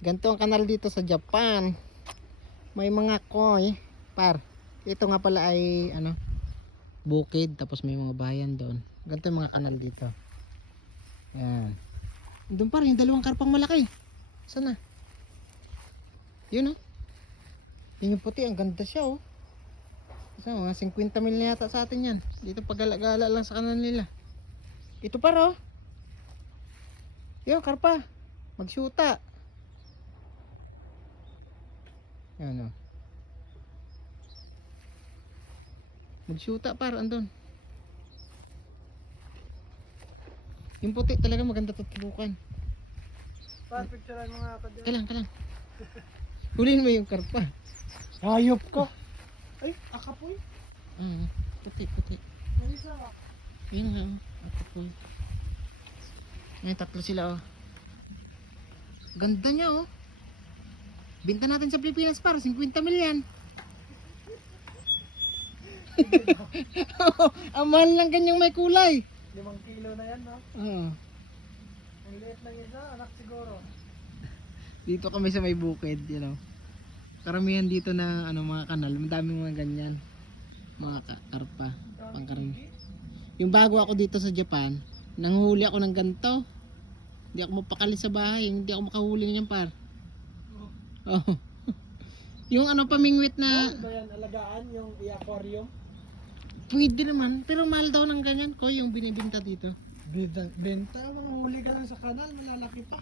Ganito ang kanal dito sa Japan. May mga koi. Par, ito nga pala ay ano, bukid. Tapos may mga bayan doon. Ganito yung mga kanal dito. Ayan. Doon par, yung dalawang karpang malaki. Sana? Yun oh. Yun yung puti, ang ganda siya oh. So, mga 50 mil na yata sa atin yan. Dito pagala-gala lang sa kanal nila. Ito par oh. Yun, karpa. Magsyuta. Yan oh. Magsyuta par, andun. Yung puti talaga maganda tutulukan. Pa, picturean mo nga ako dyan. Kalang. Huliin mo yung karpa. Hayop ko. Ay, akapoy. Puti. Marisa ka. Yun nga oh. Ako po. Ngayon, tatlo sila oh. Ganda niya oh. Binta natin sa Pilipinas para 50 mil yan. Ang mahal lang ganyang may kulay. 5 kilo na yan, no? Oo. Ang liit lang isa, anak siguro. Dito kami sa may bukid, you know. Karamihan dito na ano mga kanal, madaming mga ganyan. Mga karpa, pangkarami. Yung bago ako dito sa Japan, nanghuli ako ng ganto. Hindi ako mapakali sa bahay, hindi ako makahuli niyan par. Oh. Yung ano pamingwit na Ba yan, alagaan yung i-aquarium? pwede naman, pero mahal daw ng ganyan ko yung binibenta dito. Benta, mga huli ka lang sa kanal, malalaki pa.